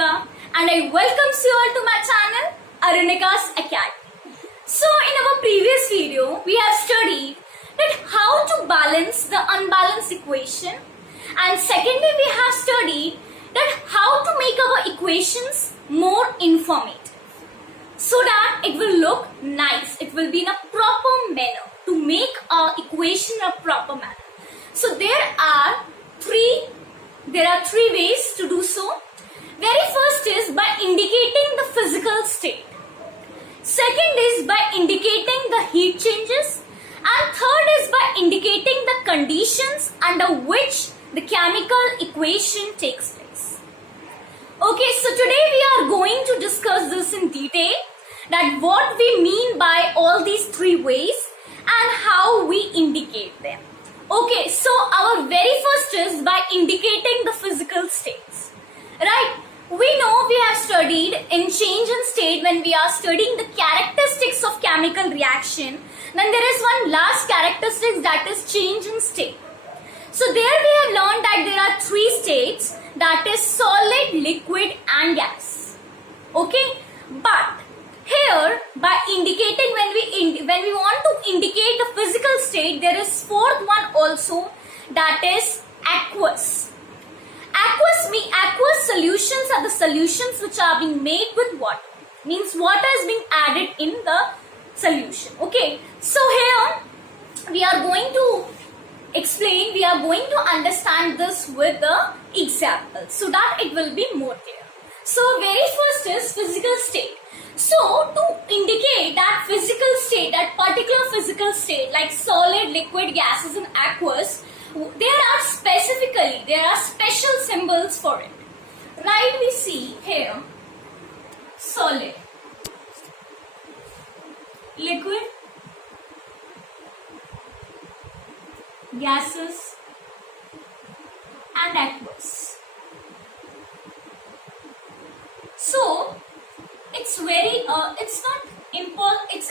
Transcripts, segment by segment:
Arunika and I welcome you all to my channel Arunika's Academy. So in our previous video we have studied that how to balance the unbalanced equation, and secondly we have studied that how to make our equations more informative so that it will look nice, it will be in a proper manner to make our equation in a proper manner. So there are three ways to do so. Very first is by indicating the physical state. Second is by indicating the heat changes. And third is by indicating the conditions under which the chemical equation takes place. Okay, so today we are going to discuss this in detail, that what we mean by all these three ways and how we indicate them. Okay, so our very first is by indicating the physical states, right? We know we have studied in change in state when we are studying the characteristics of chemical reaction. Then there is one last characteristic, that is change in state. So there we have learned that there are three states, that is solid, liquid and gas. Okay, but here by indicating when we want to indicate the physical state, there is fourth one also, that is aqueous. Aqueous solutions are the solutions which are being made with water. Means water is being added in the solution. Okay, so here we are going to explain, we are going to understand this with the example so that it will be more clear. So very first is physical state. So to indicate that physical state, that particular physical state like solid, liquid, gases and aqueous, there are special symbols for it. Right, we see here solid, liquid, gases and aqueous. So it's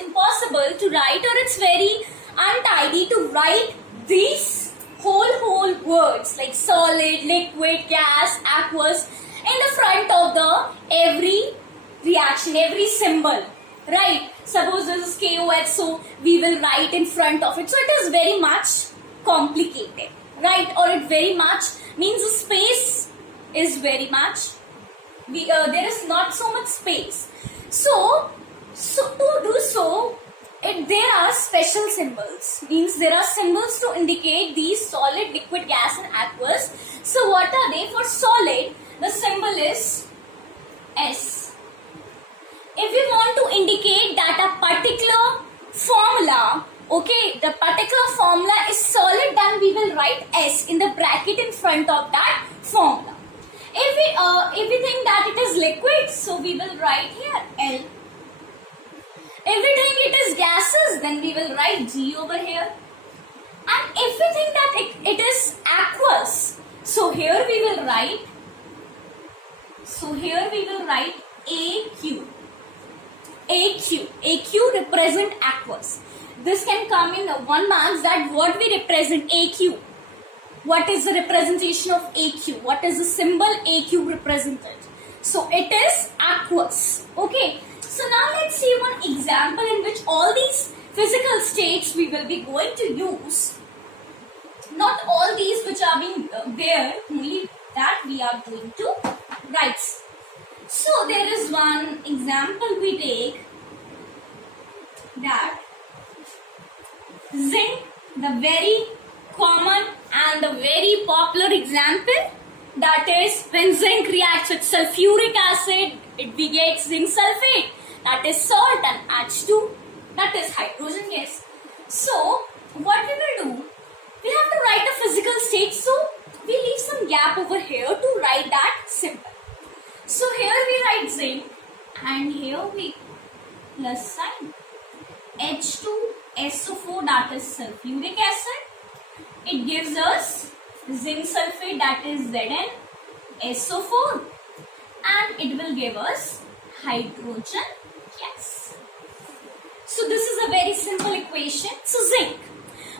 impossible to write, or it's very untidy to write these whole words like solid, liquid, gas, aqueous in the front of the every reaction, every symbol, right? Suppose this is KOH, so we will write in front of it. So it is very much complicated, right? Or it very much means the space is very much, there is not so much space. So to do so, there are special symbols. Means there are symbols to indicate these solid, liquid, gas and aqueous. So what are they? For solid, the symbol is S. If we want to indicate that a particular formula, okay, the particular formula is solid, then we will write S in the bracket in front of that formula. If we think that it is liquid, so we will write here L. If we think it is gases, then we will write G over here. And if we think that it is aqueous, so here we will write AQ. AQ represent aqueous. This can come in 1 marks, that what we represent AQ. What is the representation of AQ? What is the symbol AQ represented? So it is aqueous. Okay. So now let's see one example in which all these physical states we will be going to use. Not all these which are being there, only that we are going to write. So there is one example we take, that zinc, the very common and the very popular example, that is when zinc reacts with sulfuric acid, we get zinc sulfate, that is salt, and H2, that is hydrogen gas. So what we will do, we have to write a physical state, so we leave some gap over here to write that symbol. So here we write zinc, and here we plus sign, H2SO4, that is sulfuric acid. It gives us zinc sulfate, that is ZnSO4, and it will give us hydrogen gas. So this is a very simple equation. So zinc.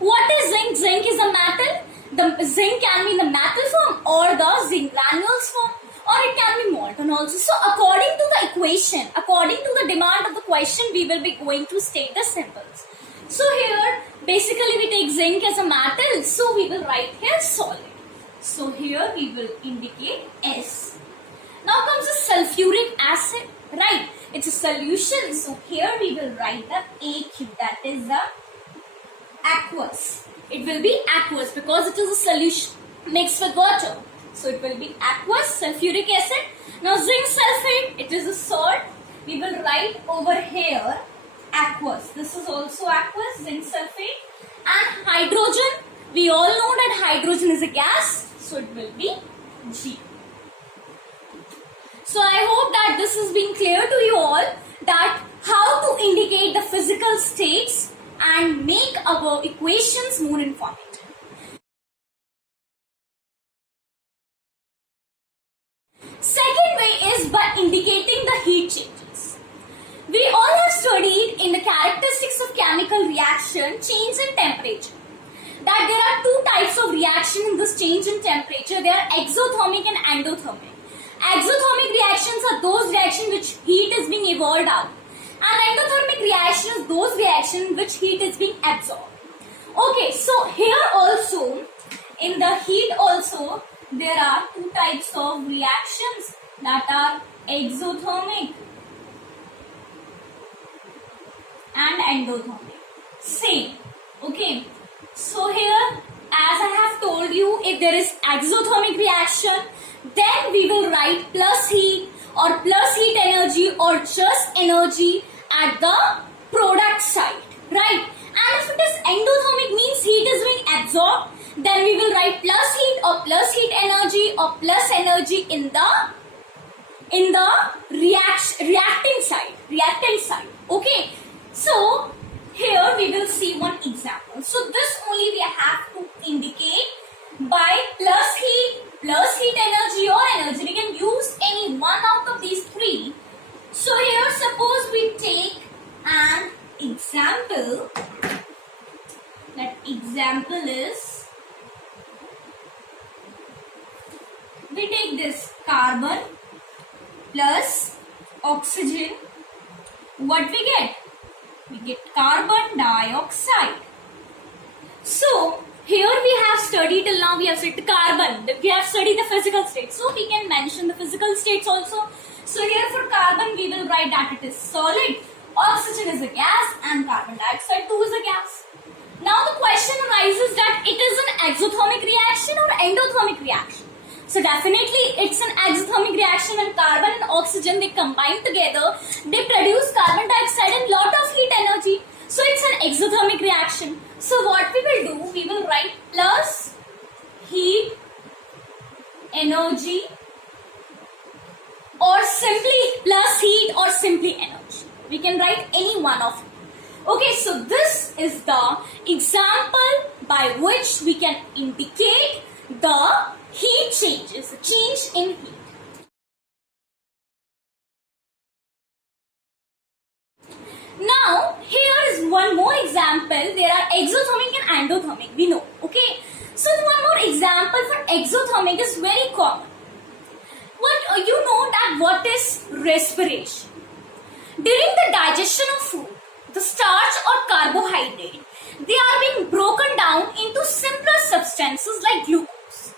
What is zinc? Zinc is a metal. The zinc can be in the metal form or the zinc granules form. or it can be molten also. So according to the equation, according to the demand of the question, we will be going to state the symbols. So here basically we take zinc as a metal, so we will write here solid. So here we will indicate S. Now comes the sulfuric acid, right? It's a solution, so here we will write the AQ, that is the aqueous. It will be aqueous because it is a solution mixed with water. So it will be aqueous, sulfuric acid. Now zinc sulfate, it is a salt. We will write over here aqueous. This is also aqueous, zinc sulfate. And hydrogen, we all know that hydrogen is a gas, so it will be G. So I hope that this has been clear to you all, that how to indicate the physical states and make our equations more informative. Second way is by indicating the heat changes. We all have studied in the characteristics of chemical reaction change in temperature, that there are two types of reaction in this change in temperature. They are exothermic and endothermic. Exothermic reactions are those reactions which heat is being evolved out, and endothermic reactions those reactions which heat is being absorbed. Okay, so here also in the heat also there are two types of reactions, that are exothermic and endothermic. Same. Okay, so here as I have told you, if there is exothermic reaction, then we will write plus heat or plus heat energy or just energy at the product side, right? And if it is endothermic, means heat is being absorbed, then we will write plus heat or plus heat energy or plus energy in the reactant side. Okay, so here we will see one example. So this only we have to indicate by plus heat energy or energy. We can use any one out of these three. So here suppose we take an example. That example is, we take this carbon plus oxygen. What we get? We get carbon dioxide. So here we have studied till now, we have studied carbon, we have studied the physical state, so we can mention the physical states also. So here for carbon we will write that it is solid, oxygen is a gas, and carbon dioxide too is a gas. Now the question arises that it is an exothermic reaction or endothermic reaction. So definitely it's an exothermic reaction. When carbon and oxygen they combine together, they produce carbon dioxide and lot of heat energy. So it's an exothermic reaction. So what we will do, we will write plus heat energy or simply plus heat or simply energy. We can write any one of it. Okay, so this is the example by which we can indicate the heat changes, the change in heat. Now, here is one more example. There are exothermic and endothermic, we know. Okay, so one more example for exothermic is very common. You know that what is respiration? During the digestion of food, the starch or carbohydrate, they are being broken down into simpler substances like glucose,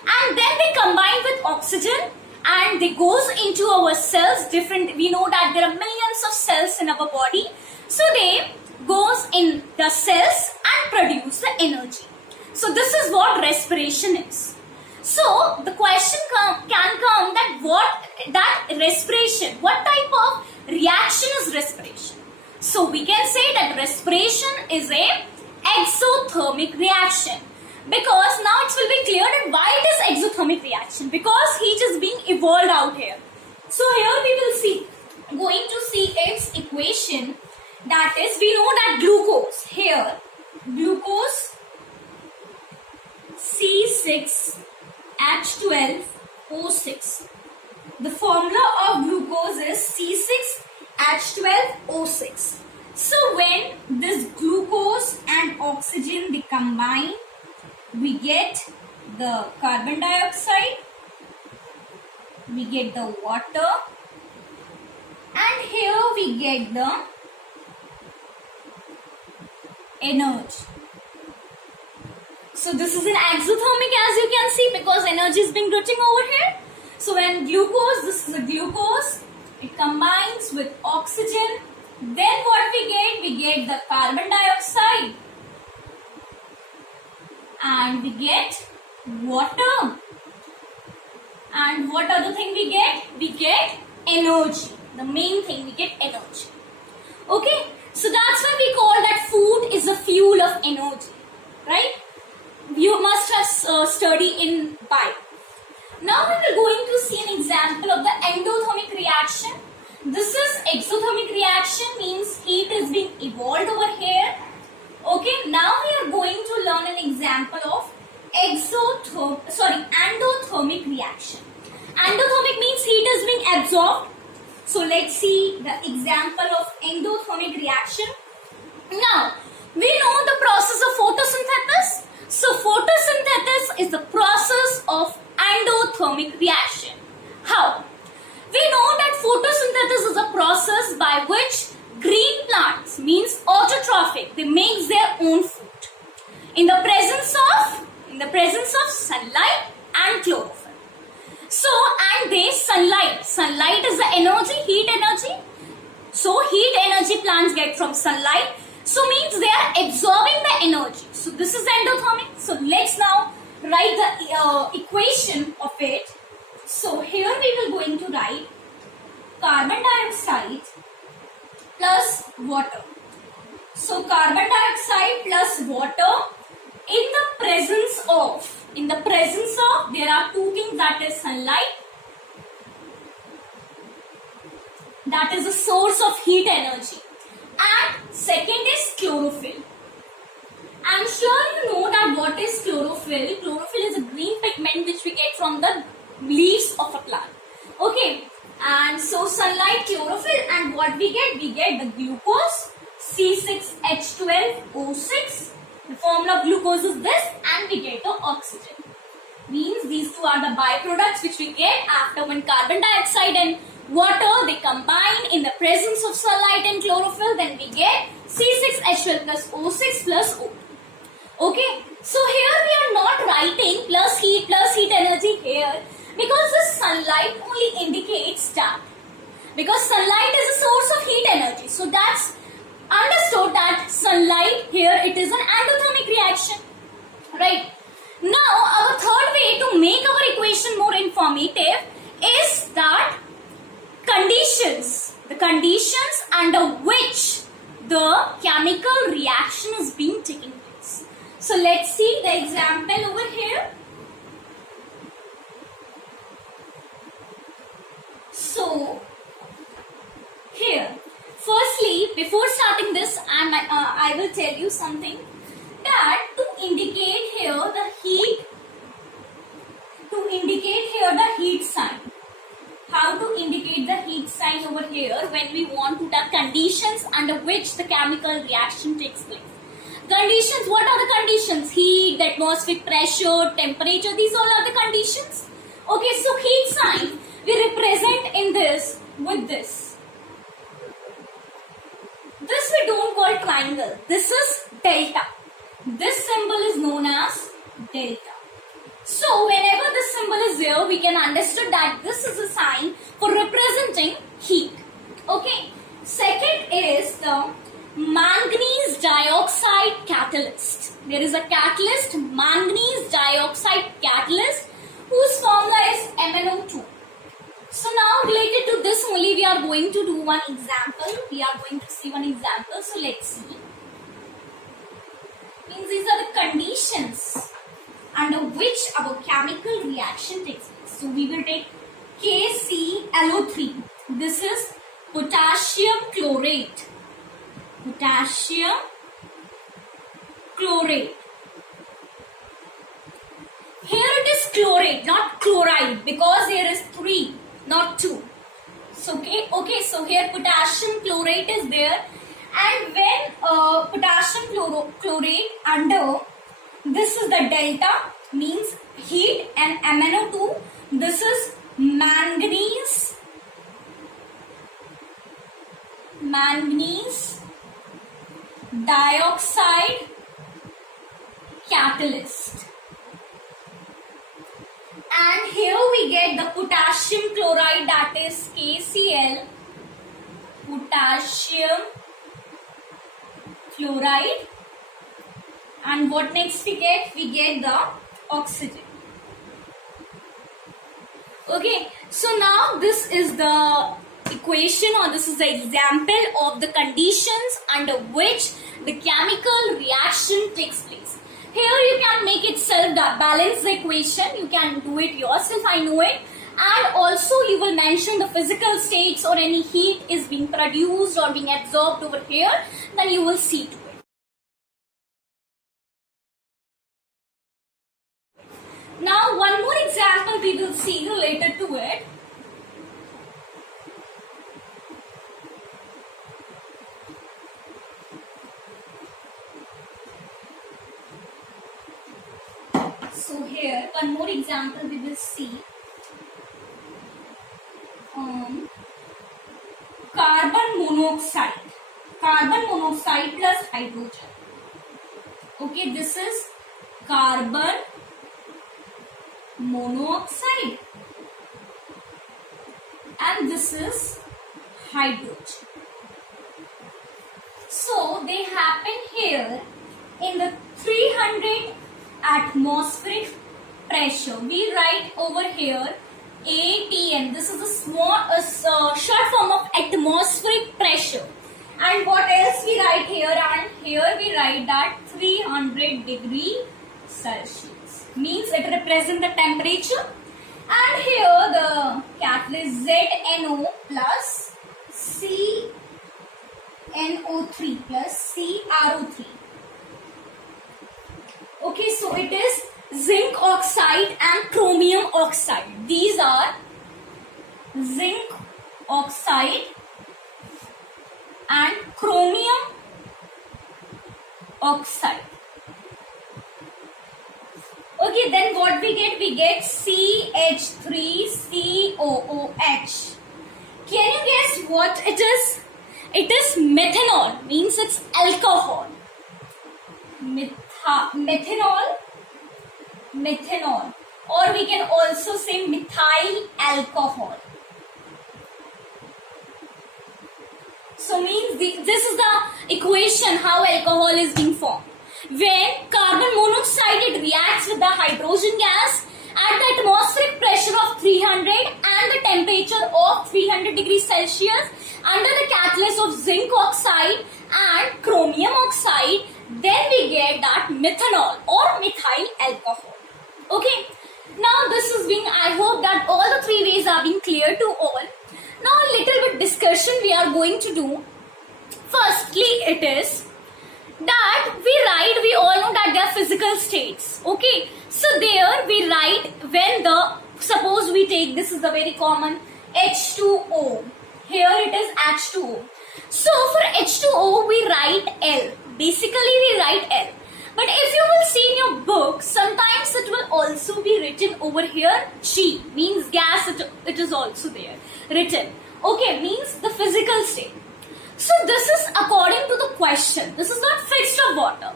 and then they combine with oxygen and they goes into our cells. We know that there are millions of cells in our body, so they goes in the cells and produce the energy. So this is what respiration is. So the question can come that respiration, what type of reaction is respiration? So we can say that respiration is a exothermic reaction, because now it will be clear that why it is exothermic reaction, because heat is being evolved out here. So here we will going to see its equation, that is, we know that glucose, here glucose C6H12O6. The formula of glucose is C6H12O6. So when this glucose and oxygen they combine, we get the carbon dioxide we get the water, and here we get the energy. So this is an exothermic, as you can see, because energy is being written over here. So when glucose, this is a glucose, it combines with oxygen. Then what we get? We get the carbon dioxide. And we get water. And what other thing we get? We get energy. The main thing, we get energy. Okay? So that's why we call that food is a fuel of energy. Right? You must have studied in bio. Now we are going to see an example of the endothermic reaction. This is exothermic reaction, means heat is being evolved over here. Okay, now we are going to learn an example of endothermic reaction. Endothermic means heat is being absorbed. So let's see the example of endothermic reaction. Now, we know the process of photosynthesis. So photosynthesis is the process of endothermic reaction. How? We know that photosynthesis is a process by which green plants, means autotrophic, they make their own food in the presence of sunlight and chlorophyll. So, and sunlight is the energy, heat energy. So heat energy plants get from sunlight. So means they are absorbing the energy. So this is endothermic. So let's now write the equation of it. So here we will going to write carbon dioxide plus water. So carbon dioxide plus water in the presence of there are two things, that is sunlight, that is a source of heat energy, and second is chlorophyll. I'm sure you know that what is chlorophyll. Chlorophyll is a green pigment which we get from the leaves of a plant. Okay, and so sunlight, chlorophyll, and what we get? We get the glucose, C6H12O6. The formula of glucose is this, and we get the oxygen. Means these two are the byproducts which we get after when carbon dioxide and water they combine in the presence of sunlight and chlorophyll. Then we get C6H12 plus O6 plus O2. Okay, so here we are not writing plus heat energy here, because the sunlight only indicates that, because sunlight is a source of heat energy. So that's understood that sunlight here, it is an endothermic reaction, right? Now our third way to make our equation more informative is that the conditions under which the chemical reaction is being taken place. So let's see the example over here. So here, firstly, before starting this, I will tell you something, that to indicate here the heat sign. How to indicate the heat sign over here when we want to the conditions under which the chemical reaction takes place. Conditions, what are the conditions? Heat, the atmospheric pressure, temperature, these all are the conditions. Okay, so heat sign we represent in this with this. This we don't call triangle. This is delta. This symbol is known as delta. So whenever this symbol is there, we can understand that this is a sign for representing heat. Okay. Second is the manganese dioxide catalyst. There is a catalyst, manganese dioxide catalyst, whose formula is MnO2. So now related to this only we are going to do one example. We are going to see one example. So let's see. Means these are the conditions under which our chemical reaction takes place. So we will take KClO3. This is potassium chlorate. Potassium chlorate. Here it is chlorate, not chloride, because here is 3, not 2. So okay, so here potassium chlorate is there, and when potassium chlorate under, this is the delta, means heat, and MnO2, this is manganese dioxide catalyst. And here we get the potassium chloride, that is KCl, potassium chloride. And what next we get? We get the oxygen. Okay, so now this is the equation, or this is the example of the conditions under which the chemical reaction takes place. Here you can make it self-balance the equation. You can do it yourself, I know it. And also you will mention the physical states or any heat is being produced or being absorbed over here. Then you will see to it. Now one more example we will see related to it. So here one more example we will see. Carbon monoxide plus hydrogen. Okay, this is carbon monoxide and this is hydrogen. So they happen here in the 300 atmospheric pressure. We write over here ATM. This is a small short form of atmospheric pressure. And what else we write here? And here we write that 300 degree Celsius. Means it represents the temperature. And here the catalyst ZNO plus CNO3 plus CrO3. Okay, so it is zinc oxide and chromium oxide. These are zinc oxide and chromium oxide. Okay, then what we get? We get CH3COOH. Can you guess what it is? It is methanol, means it's alcohol. Methanol, or we can also say methyl alcohol. So means this is the equation how alcohol is being formed. When carbon monoxide it reacts with the hydrogen gas at the atmospheric pressure of 300 and the temperature of 300 degrees Celsius under the catalyst of zinc oxide and chromium oxide, then we get that methanol or methyl alcohol. Okay, now this is being, I hope that all the three ways are being clear to all. Now a little bit discussion we are going to do. Firstly, it is that we all know that they are physical states. Okay, so there we write when suppose we take, this is the very common H2O. Here it is H2O. So for H2O we write L. Basically we write L. But if you will see in your book, sometimes it will also be written over here G, means gas, it is also there written. Okay, means the physical state. So this is according to the question. This is not fixed of water.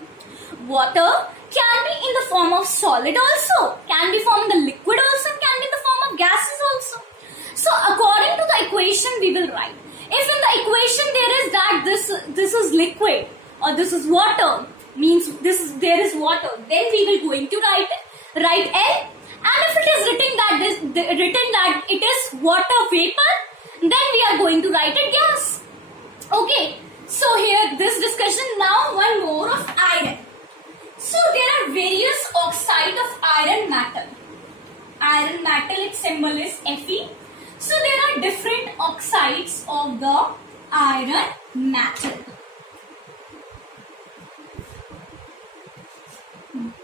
Water can be in the form of solid also, can be formed in the liquid also, and can be in the form of gases also. So according to the equation we will write. If in the equation there is that this is liquid or this is water, means there is water, then we will going to write L. And if it is written that it is water vapor, then we are going to write it gas. Okay, so here this discussion. Now one more of iron. So there are various oxide of iron metal. Iron metal, its symbol is Fe. So there are different oxides of the iron metal.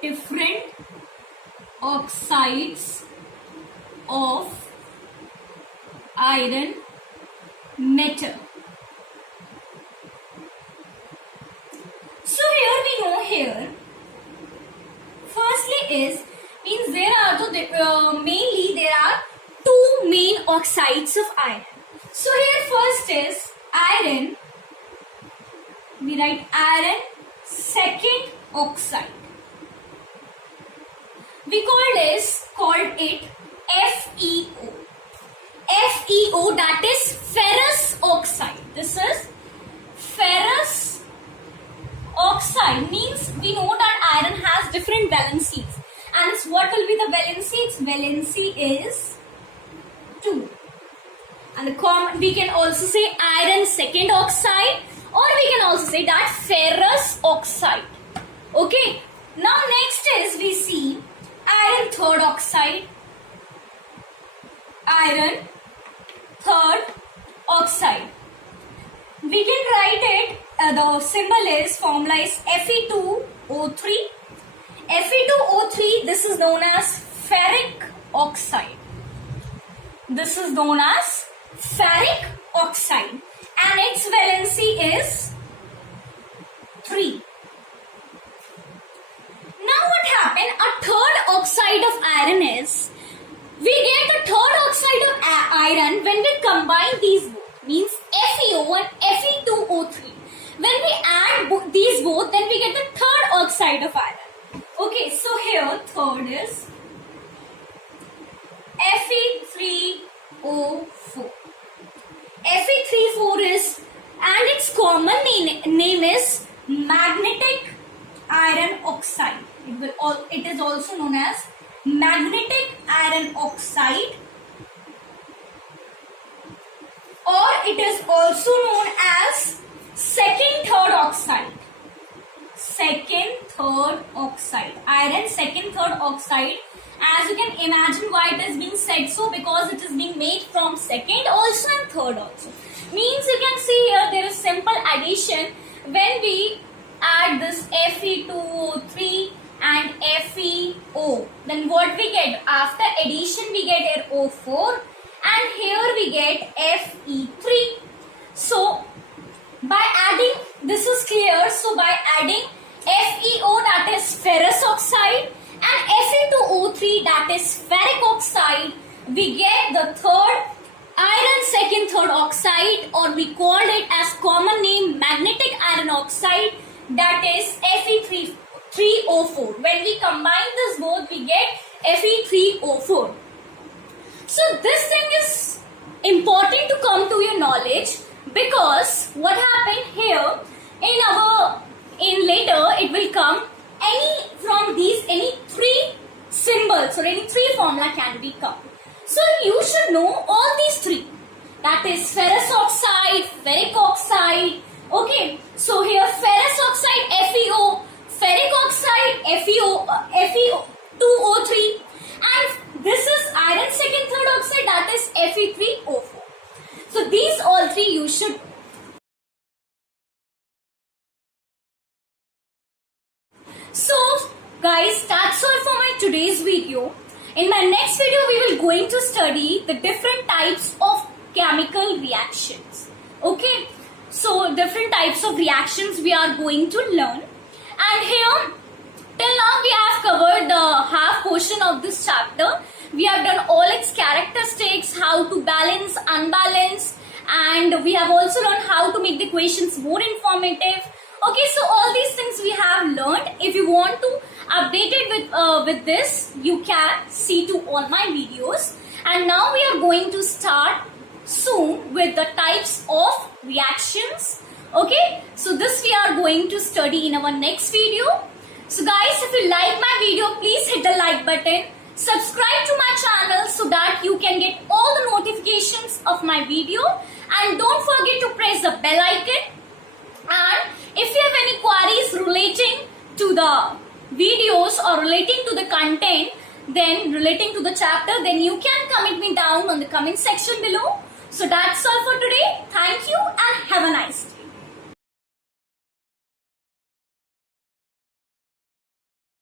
Different oxides of iron metal. So here we know here, firstly is, means there are mainly there are two two main oxides of iron. So here first is iron. We write iron second oxide. We called it FeO. FeO, that is ferrous oxide. This is ferrous oxide, means we know that iron has different valencies. And what will be the valency? Its valency is 2. And we can also say iron second oxide, or we can also say that ferrous oxide. Okay. Now next is we see iron third oxide. Iron third oxide. We can write it, the symbol is, formula is Fe2O3. Fe2O3, this is known as ferric oxide. This is known as ferric oxide, and its valency is 3. Now what happened? A third oxide of iron is, we get a third oxide of iron when we combine these both, means FeO and Fe2O3. When we add these both, then we get the third oxide of iron. Okay, so here third is Fe3O4. Fe3O4 is, and its common name is magnetic iron oxide. It is also known as magnetic iron oxide, or it is also known as second third oxide. Second third oxide. Iron second third oxide. As you can imagine why it is being said so, because it is being made from second also and third also. Means you can see here there is simple addition. When we add this Fe2O3 and FeO, then what we get? After addition we get here O4, and here we get Fe3. So by adding, this is clear, so by adding FeO, that is ferrous oxide, and Fe2O3, that is ferric oxide, we get the third iron second third oxide, or we called it as common name magnetic iron oxide, that is Fe3O4. When we combine this both, we get Fe3O4. So this thing is important to come to your knowledge, because what happened here in later it will come any from these, any three symbols or any three formula can be come. So you should know all these three, that is ferrous oxide, ferric oxide. Okay, so here ferrous oxide FeO, ferric oxide Fe2O3, and this is iron second third oxide, that is Fe3O4. So these all three you should. So guys, that's all for my today's video. In my next video we will going to study the different types of chemical reactions. Okay, so different types of reactions we are going to learn, and here till now we have covered the half portion of this chapter. We have done all its characteristics, how to balance, unbalance, and we have also learned how to make the equations more informative. Okay, so all these things we have learned. If you want to update it with this, you can see to all my videos. And now we are going to start soon with the types of reactions. Okay, so this we are going to study in our next video. So guys, if you like my video, please hit the like button. Subscribe to my channel so that you can get all the notifications of my video. And don't forget to press the bell icon. And if you have any queries relating to the videos or relating to the content, then relating to the chapter, then you can comment me down on the comment section below. So that's all for today. Thank you and have a nice day.